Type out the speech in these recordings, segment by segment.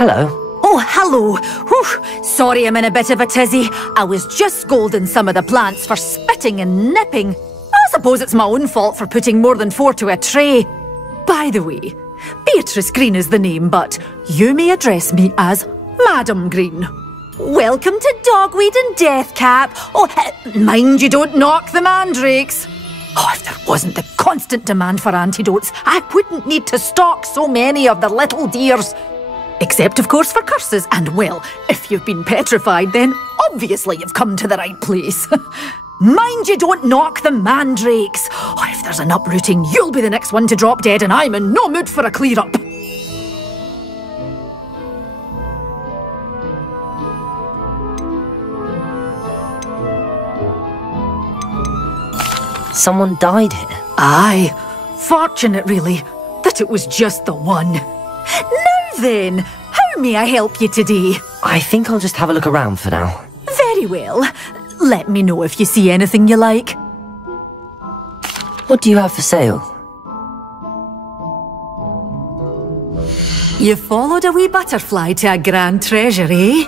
hello. Oh, hello. Whew. Sorry I'm in a bit of a tizzy. I was just scolding some of the plants for spitting and nipping. I suppose it's my own fault for putting more than 4 to a tray. By the way, Beatrice Green is the name, but you may address me as Madam Green. Welcome to Dogweed and Deathcap. Oh, mind you don't knock the mandrakes. Oh, if there wasn't the constant demand for antidotes, I wouldn't need to stock so many of the little dears. Except, of course, for curses. And, well, if you've been petrified, then obviously you've come to the right place. Mind you don't knock the mandrakes. Oh, if there's an uprooting, you'll be the next one to drop dead, and I'm in no mood for a clear-up. Someone died here? Aye. Fortunate, really, that it was just the one. Now then, how may I help you today? I think I'll just have a look around for now. Very well. Let me know if you see anything you like. What do you have for sale? You followed a wee butterfly to a grand treasure, eh?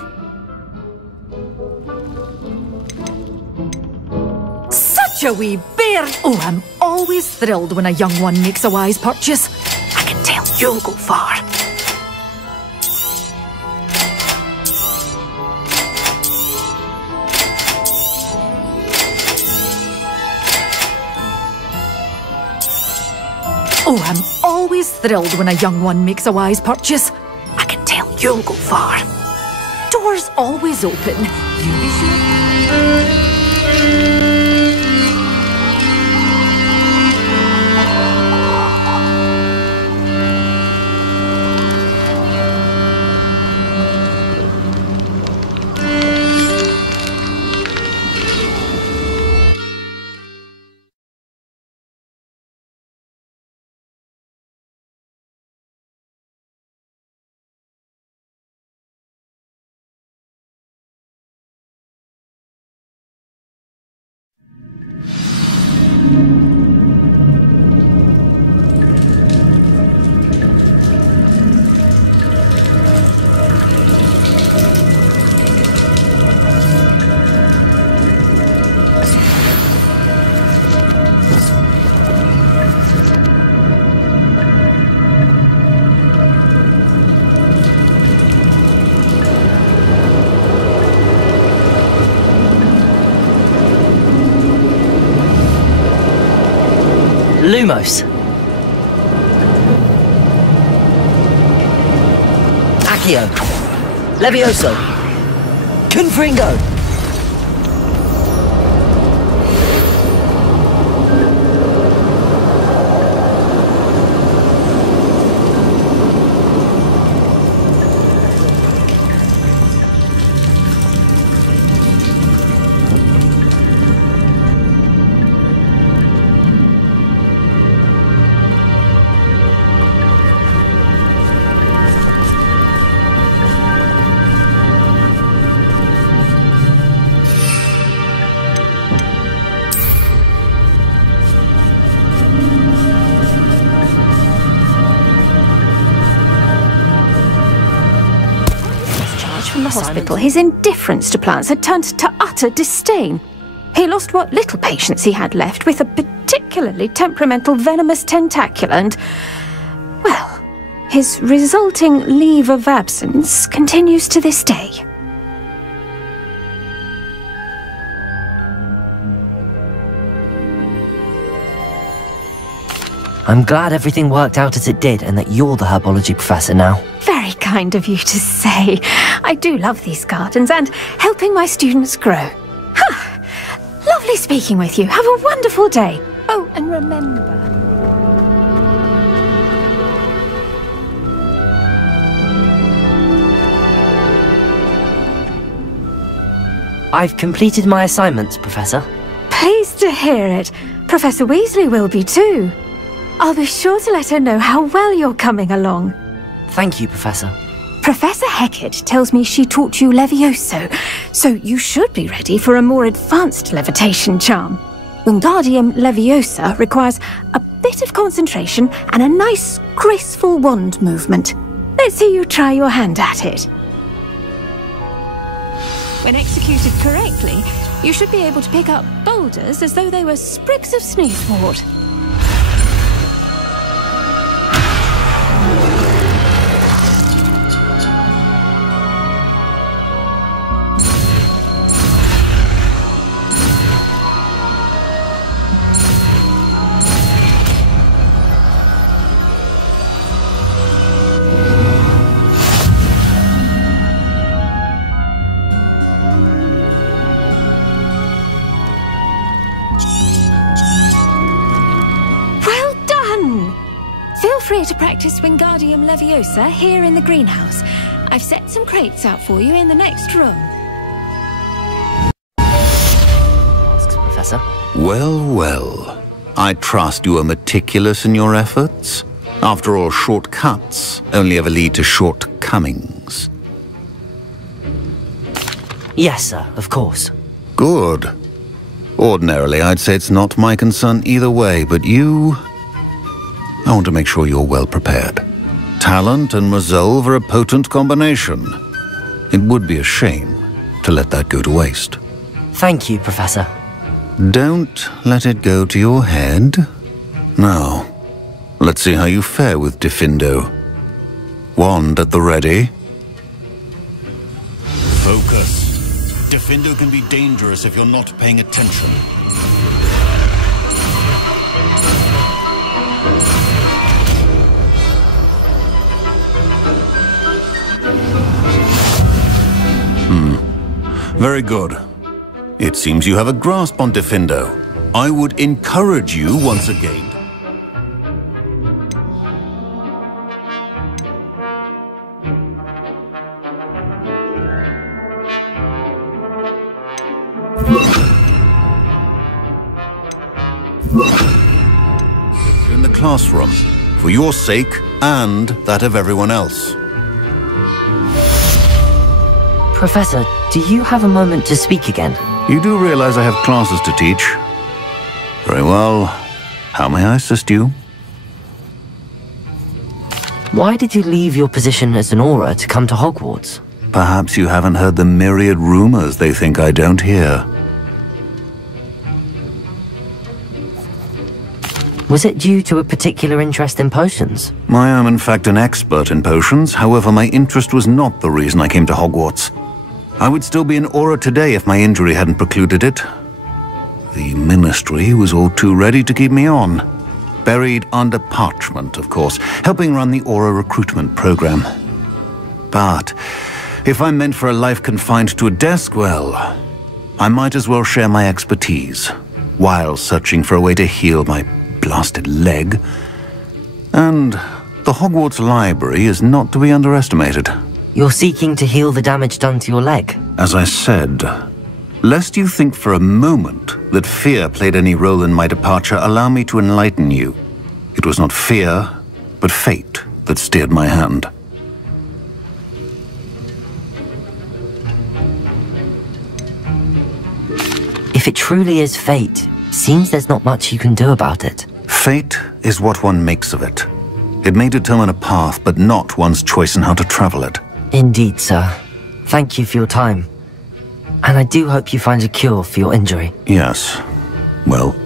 Such a wee bear! Oh, I'm always thrilled when a young one makes a wise purchase. I can tell you'll go far. Oh, I'm always thrilled when a young one makes a wise purchase. I can tell you'll go far. Doors always open. You be sure. Lumos. Accio. Levioso. Confringo. From the hospital, his indifference to plants had turned to utter disdain. He lost what little patience he had left with a particularly temperamental venomous tentacula and, well, his resulting leave of absence continues to this day. I'm glad everything worked out as it did and that you're the herbology professor now. Very kind of you to say. I do love these gardens and helping my students grow. Lovely speaking with you. Have a wonderful day. Oh, and remember... I've completed my assignments, Professor. Pleased to hear it. Professor Weasley will be too. I'll be sure to let her know how well you're coming along. Thank you, Professor. Professor Hecat tells me she taught you Levioso, so you should be ready for a more advanced levitation charm. Wingardium Leviosa requires a bit of concentration and a nice, graceful wand movement. Let's see you try your hand at it. When executed correctly, you should be able to pick up boulders as though they were sprigs of sneezewort. To practice Wingardium Leviosa here in the greenhouse. I've set some crates out for you in the next room. Asks, Professor. Well, well. I trust you are meticulous in your efforts. After all, shortcuts only ever lead to shortcomings. Yes, sir, of course. Good. Ordinarily, I'd say it's not my concern either way, but you... I want to make sure you're well prepared. Talent and resolve are a potent combination. It would be a shame to let that go to waste. Thank you, Professor. Don't let it go to your head. Now, let's see how you fare with Diffindo. Wand at the ready. Focus. Diffindo can be dangerous if you're not paying attention. Very good. It seems you have a grasp on Diffindo. I would encourage you once again. In the classroom, for your sake and that of everyone else. Professor, do you have a moment to speak again? You do realize I have classes to teach? Very well. How may I assist you? Why did you leave your position as an Auror to come to Hogwarts? Perhaps you haven't heard the myriad rumors they think I don't hear. Was it due to a particular interest in potions? I am in fact an expert in potions, however my interest was not the reason I came to Hogwarts. I would still be an Auror today if my injury hadn't precluded it. The Ministry was all too ready to keep me on. Buried under parchment, of course, helping run the Auror recruitment program. But if I'm meant for a life confined to a desk, well, I might as well share my expertise, while searching for a way to heal my blasted leg. And the Hogwarts Library is not to be underestimated. You're seeking to heal the damage done to your leg? As I said, lest you think for a moment that fear played any role in my departure, allow me to enlighten you. It was not fear, but fate that steered my hand. If it truly is fate, seems there's not much you can do about it. Fate is what one makes of it. It may determine a path, but not one's choice in how to travel it. Indeed, sir. Thank you for your time. And I do hope you find a cure for your injury. Yes. Well,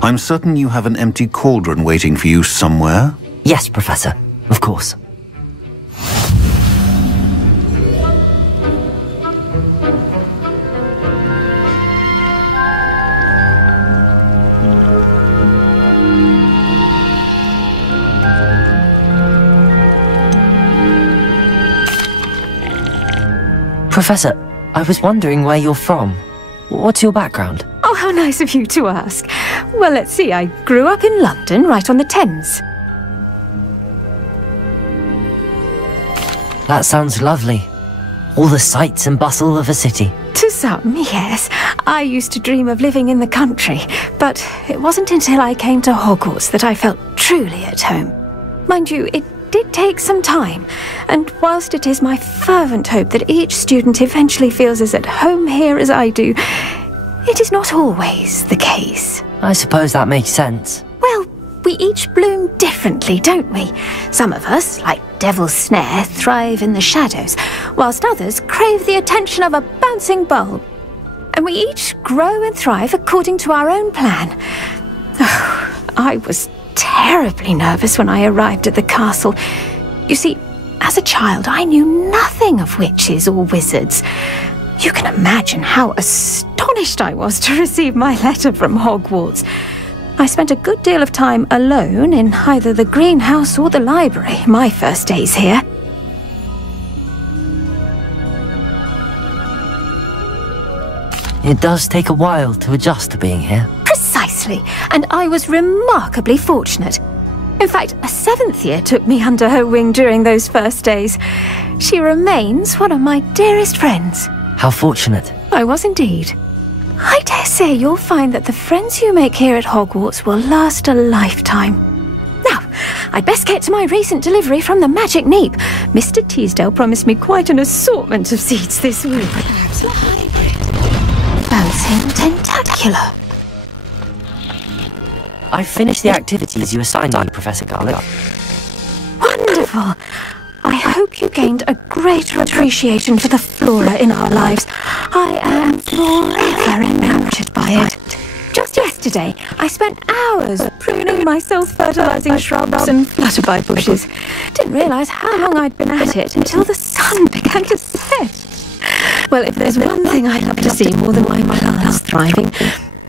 I'm certain you have an empty cauldron waiting for you somewhere. Yes, Professor. Of course. Professor, I was wondering where you're from. What's your background? Oh, how nice of you to ask. Well, let's see, I grew up in London, right on the Thames. That sounds lovely. All the sights and bustle of a city. To some, yes. I used to dream of living in the country, but it wasn't until I came to Hogwarts that I felt truly at home. Mind you, it did take some time, and whilst it is my fervent hope that each student eventually feels as at home here as I do, it is not always the case. I suppose that makes sense. Well, We each bloom differently, don't we? Some of us, like Devil's Snare, thrive in the shadows, whilst others crave the attention of a bouncing bulb. And we each grow and thrive according to our own plan. Oh, I was terribly nervous when I arrived at the castle. You see, as a child, I knew nothing of witches or wizards. You can imagine how astonished I was to receive my letter from Hogwarts. I spent a good deal of time alone in either the greenhouse or the library my first days here. It does take a while to adjust to being here. Precisely, and I was remarkably fortunate. In fact, a 7th year took me under her wing during those first days. She remains one of my dearest friends. How fortunate. I was indeed. I dare say you'll find that the friends you make here at Hogwarts will last a lifetime. Now, I'd best get to my recent delivery from the Magic Neep. Mr. Teasdale promised me quite an assortment of seeds this week. Perhaps a hybrid. Bouncing tentacular. I finished the activities you assigned me, Professor Garlick. Wonderful. I hope you gained a greater appreciation for the flora in our lives. I am forever enraptured by it. Just yesterday, I spent hours pruning my self-fertilizing shrubs and flutterby bushes. Didn't realize how long I'd been at it until the sun began to set. Well, if there's one thing I'd love to see more than my plants thriving,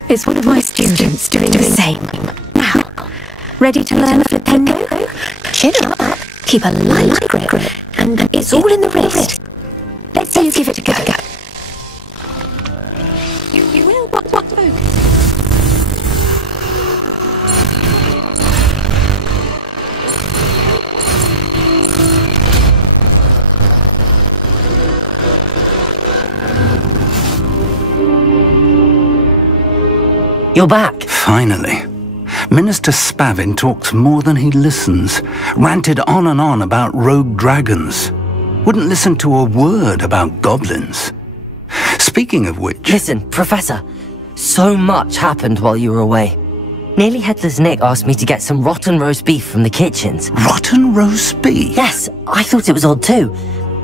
it's one of my students doing the same. Now, ready to learn flipendo? Chin up, keep a light grip, and it's all in the wrist. Let's see you give it a go. You will what focus. You're back. Finally. Minister Spavin talks more than he listens. Ranted on and on about rogue dragons. Wouldn't listen to a word about goblins. Speaking of which... Listen, Professor. So much happened while you were away. Nearly Headless Nick asked me to get some rotten roast beef from the kitchens. Rotten roast beef? Yes, I thought it was odd too.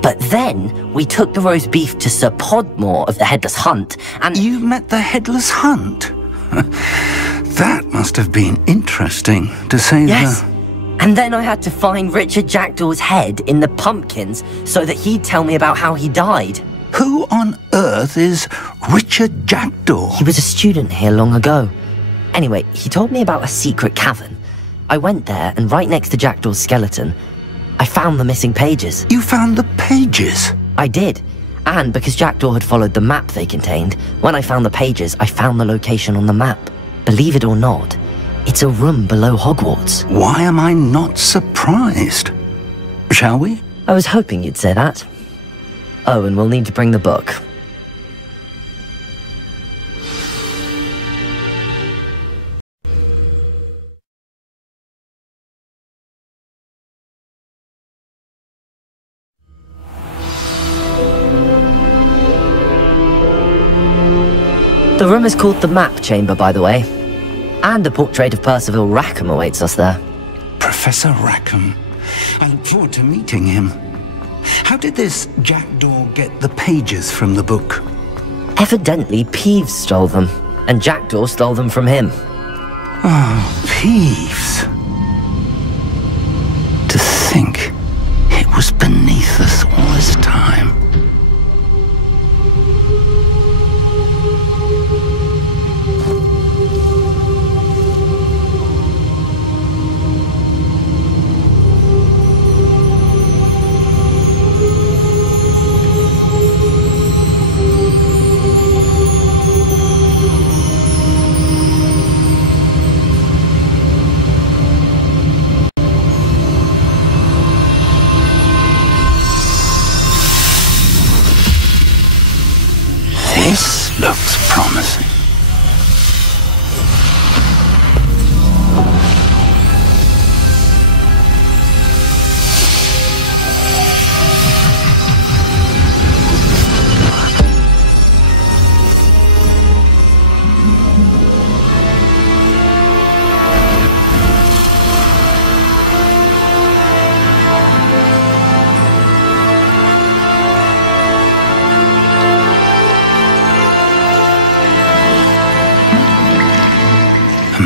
But then, we took the roast beef to Sir Podmore of the Headless Hunt, and... You met the Headless Hunt? That must have been interesting, to say Yes. And then I had to find Richard Jackdaw's head in the pumpkins so that he'd tell me about how he died. Who on earth is Richard Jackdaw? He was a student here long ago. Anyway, he told me about a secret cavern. I went there, and right next to Jackdaw's skeleton, I found the missing pages. You found the pages? I did. And because Jackdaw had followed the map they contained, when I found the pages, I found the location on the map. Believe it or not, it's a room below Hogwarts. Why am I not surprised? Shall we? I was hoping you'd say that. Oh, and we'll need to bring the book. The room is called the Map Chamber, by the way. And a portrait of Percival Rackham awaits us there. Professor Rackham. I look forward to meeting him. How did this Jackdaw get the pages from the book? Evidently, Peeves stole them, and Jackdaw stole them from him. Oh, Peeves. To think it was beneath us all this time.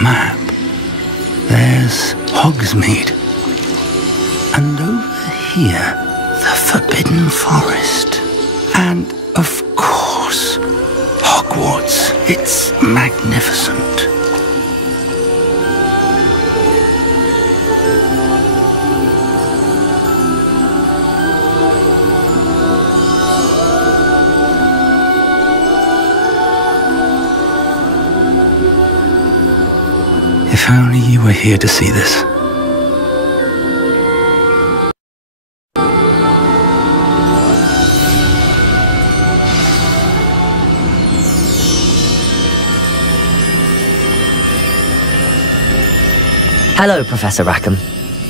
map. There's Hogsmeade. And over here, the Forbidden Forest. And, of course, Hogwarts. It's magnificent. If only you were here to see this. Hello, Professor Rackham.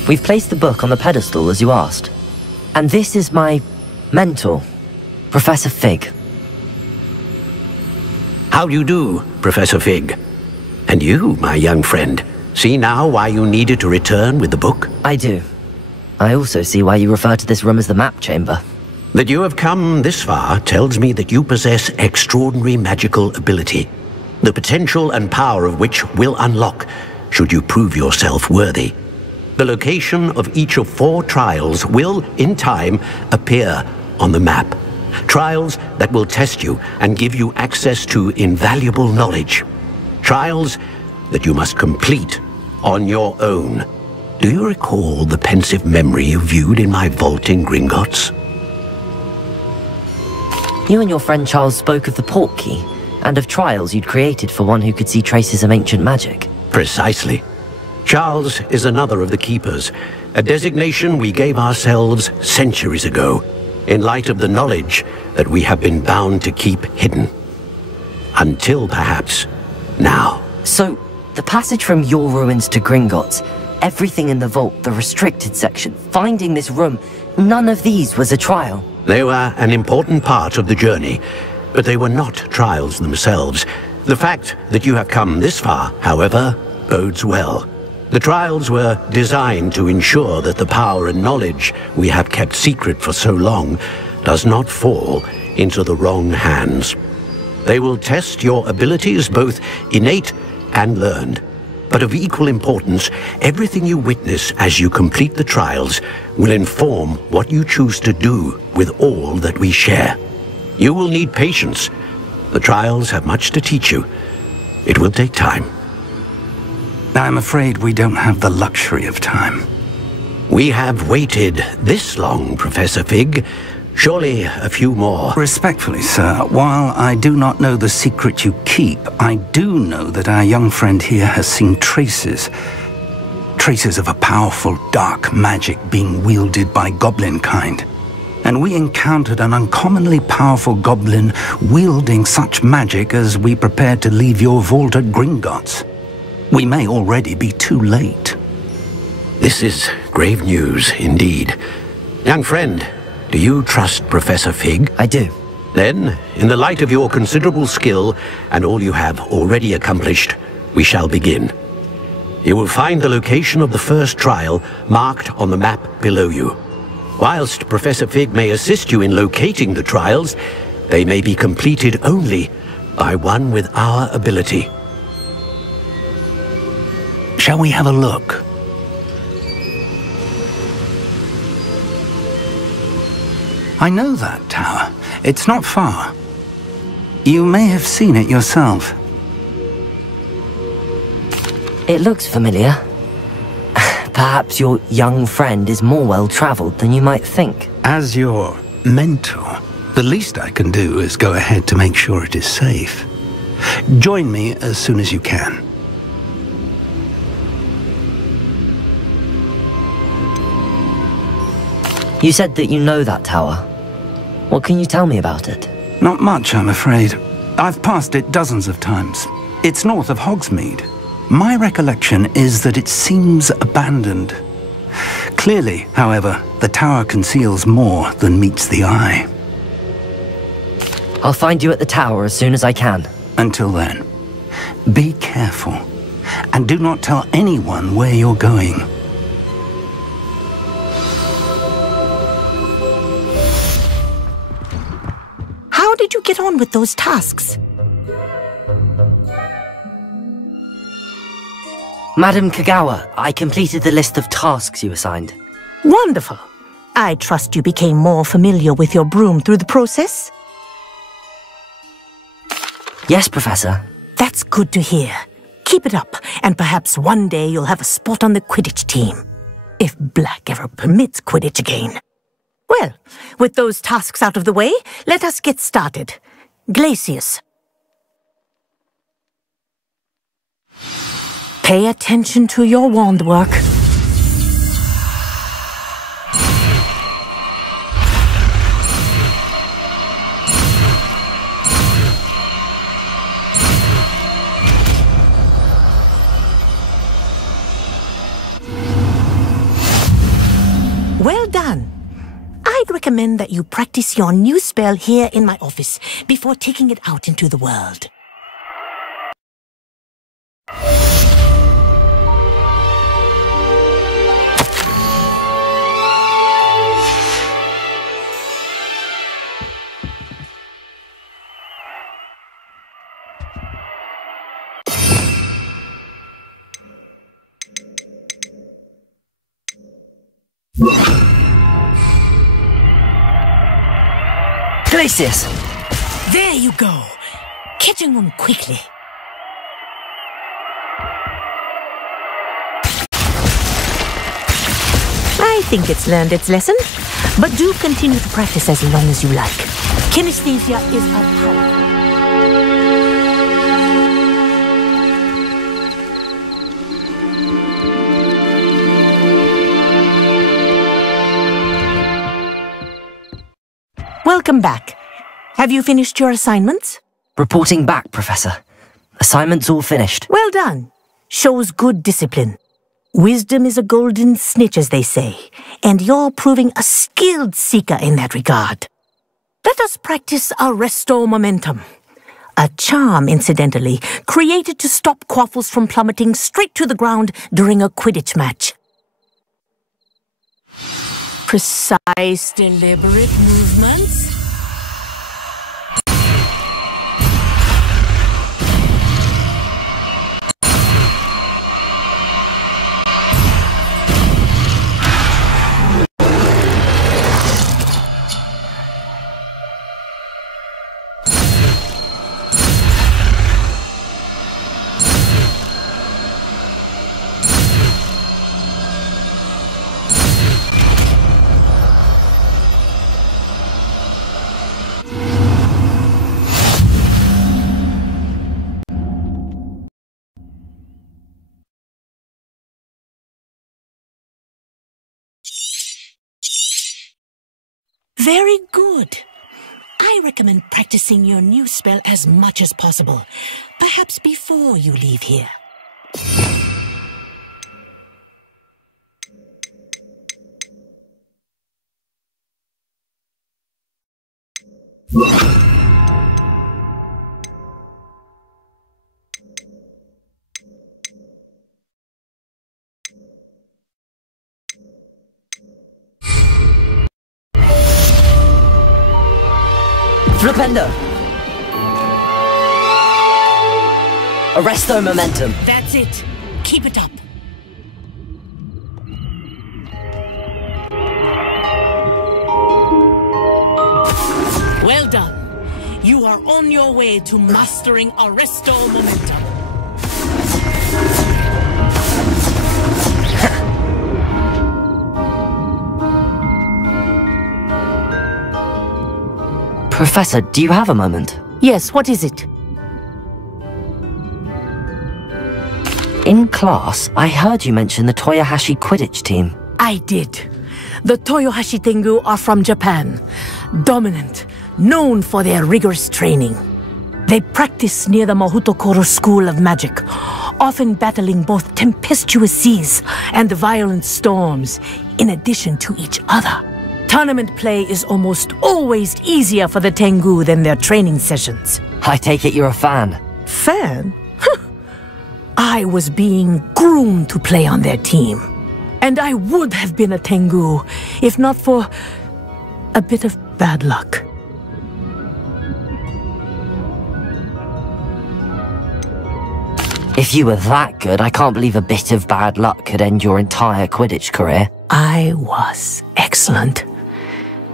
We've placed the book on the pedestal as you asked. And this is my mentor, Professor Fig. How do you do, Professor Fig? And you, my young friend, see now why you needed to return with the book? I do. I also see why you refer to this room as the map chamber. That you have come this far tells me that you possess extraordinary magical ability, the potential and power of which will unlock should you prove yourself worthy. The location of each of 4 trials will, in time, appear on the map. Trials that will test you and give you access to invaluable knowledge. Trials that you must complete on your own. Do you recall the pensive memory you viewed in my vault in Gringotts? You and your friend Charles spoke of the Portkey, and of trials you'd created for one who could see traces of ancient magic. Precisely. Charles is another of the Keepers, a designation we gave ourselves centuries ago, in light of the knowledge that we have been bound to keep hidden. Until, perhaps, now. So, the passage from your ruins to Gringotts, everything in the vault, the restricted section, finding this room, none of these was a trial. They were an important part of the journey, but they were not trials themselves. The fact that you have come this far, however, bodes well. The trials were designed to ensure that the power and knowledge we have kept secret for so long does not fall into the wrong hands. They will test your abilities, both innate and learned. But of equal importance, everything you witness as you complete the trials will inform what you choose to do with all that we share. You will need patience. The trials have much to teach you. It will take time. I'm afraid we don't have the luxury of time. We have waited this long, Professor Fig. Surely a few more. Respectfully, sir, while I do not know the secret you keep, I do know that our young friend here has seen traces. Traces of a powerful dark magic being wielded by goblin kind. And we encountered an uncommonly powerful goblin wielding such magic as we prepared to leave your vault at Gringotts. We may already be too late. This is grave news indeed. Young friend, do you trust Professor Fig? I do. Then, in the light of your considerable skill and all you have already accomplished, we shall begin. You will find the location of the first trial marked on the map below you. Whilst Professor Fig may assist you in locating the trials, they may be completed only by one with our ability. Shall we have a look? I know that tower. It's not far. You may have seen it yourself. It looks familiar. Perhaps your young friend is more well-traveled than you might think. As your mentor, the least I can do is go ahead to make sure it is safe. Join me as soon as you can. You said that you know that tower. What can you tell me about it? Not much, I'm afraid. I've passed it dozens of times. It's north of Hogsmeade. My recollection is that it seems abandoned. Clearly, however, the tower conceals more than meets the eye. I'll find you at the tower as soon as I can. Until then, be careful, and do not tell anyone where you're going. How did you get on with those tasks? Madam Kagawa, I completed the list of tasks you assigned. Wonderful. I trust you became more familiar with your broom through the process? Yes, Professor. That's good to hear. Keep it up, and perhaps one day you'll have a spot on the Quidditch team. If Black ever permits Quidditch again. Well, with those tasks out of the way, let us get started. Glacius. Pay attention to your wand work. Well done. I'd recommend that you practice your new spell here in my office before taking it out into the world. Glacius! There you go. Catching them quickly. I think it's learned its lesson, but do continue to practice as long as you like. Kinesthesia is a power. Welcome back. Have you finished your assignments? Reporting back, Professor. Assignment's all finished. Well done. Shows good discipline. Wisdom is a golden snitch, as they say, and you're proving a skilled seeker in that regard. Let us practice Arresto Momentum. A charm, incidentally, created to stop Quaffles from plummeting straight to the ground during a Quidditch match. Precise, deliberate movements. Very good. I recommend practicing your new spell as much as possible, perhaps before you leave here. Flipendo! Arresto Momentum! That's it. Keep it up. Well done. You are on your way to mastering Arresto Momentum. Professor, do you have a moment? Yes, what is it? In class, I heard you mention the Toyohashi Quidditch team. I did. The Toyohashi Tengu are from Japan. Dominant, known for their rigorous training. They practice near the Mahutokoro School of Magic, often battling both tempestuous seas and violent storms, in addition to each other. Tournament play is almost always easier for the Tengu than their training sessions. I take it you're a fan. Fan? I was being groomed to play on their team. And I would have been a Tengu, if not for a bit of bad luck. If you were that good, I can't believe a bit of bad luck could end your entire Quidditch career. I was excellent.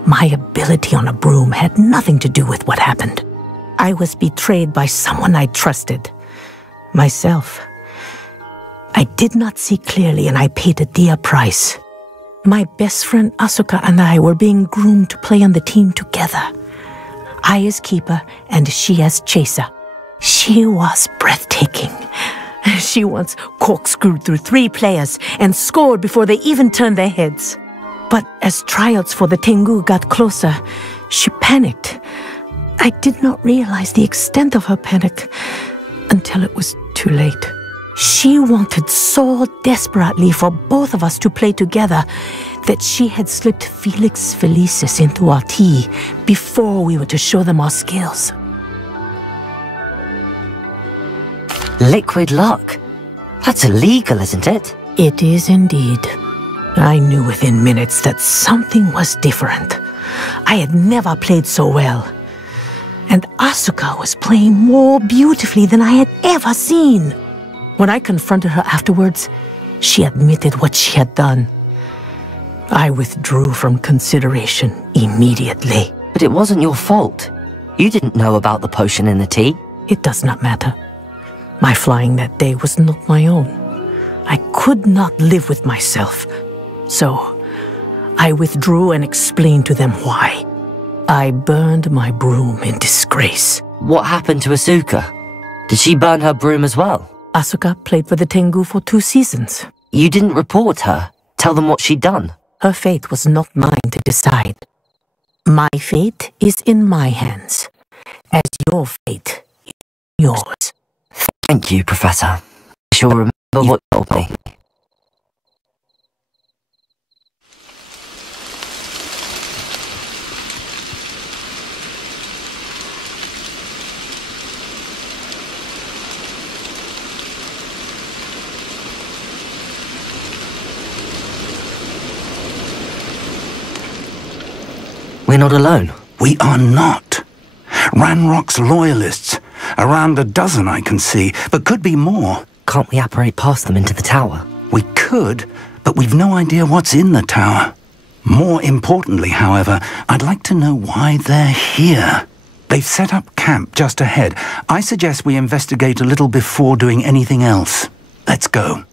My ability on a broom had nothing to do with what happened. I was betrayed by someone I trusted. Myself. I did not see clearly, and I paid a dear price. My best friend Asuka and I were being groomed to play on the team together. I as keeper, and she as chaser. She was breathtaking. She once corkscrewed through 3 players and scored before they even turned their heads. But as tryouts for the Tengu got closer, she panicked. I did not realize the extent of her panic until it was too late. She wanted so desperately for both of us to play together that she had slipped Felix Felicis into our tea before we were to show them our skills. Liquid luck? That's illegal, isn't it? It is indeed. I knew within minutes that something was different. I had never played so well. And Asuka was playing more beautifully than I had ever seen. When I confronted her afterwards, she admitted what she had done. I withdrew from consideration immediately. But it wasn't your fault. You didn't know about the potion in the tea. It does not matter. My flying that day was not my own. I could not live with myself. So, I withdrew and explained to them why. I burned my broom in disgrace. What happened to Asuka? Did she burn her broom as well? Asuka played for the Tengu for 2 seasons. You didn't report her? Tell them what she'd done? Her fate was not mine to decide. My fate is in my hands, as your fate is yours. Thank you, Professor. I shall remember what you told me. We're not alone. We are not. Ranrock's loyalists. Around a dozen I can see, but could be more. Can't we apparate past them into the tower? We could, but we've no idea what's in the tower. More importantly, however, I'd like to know why they're here. They've set up camp just ahead. I suggest we investigate a little before doing anything else. Let's go.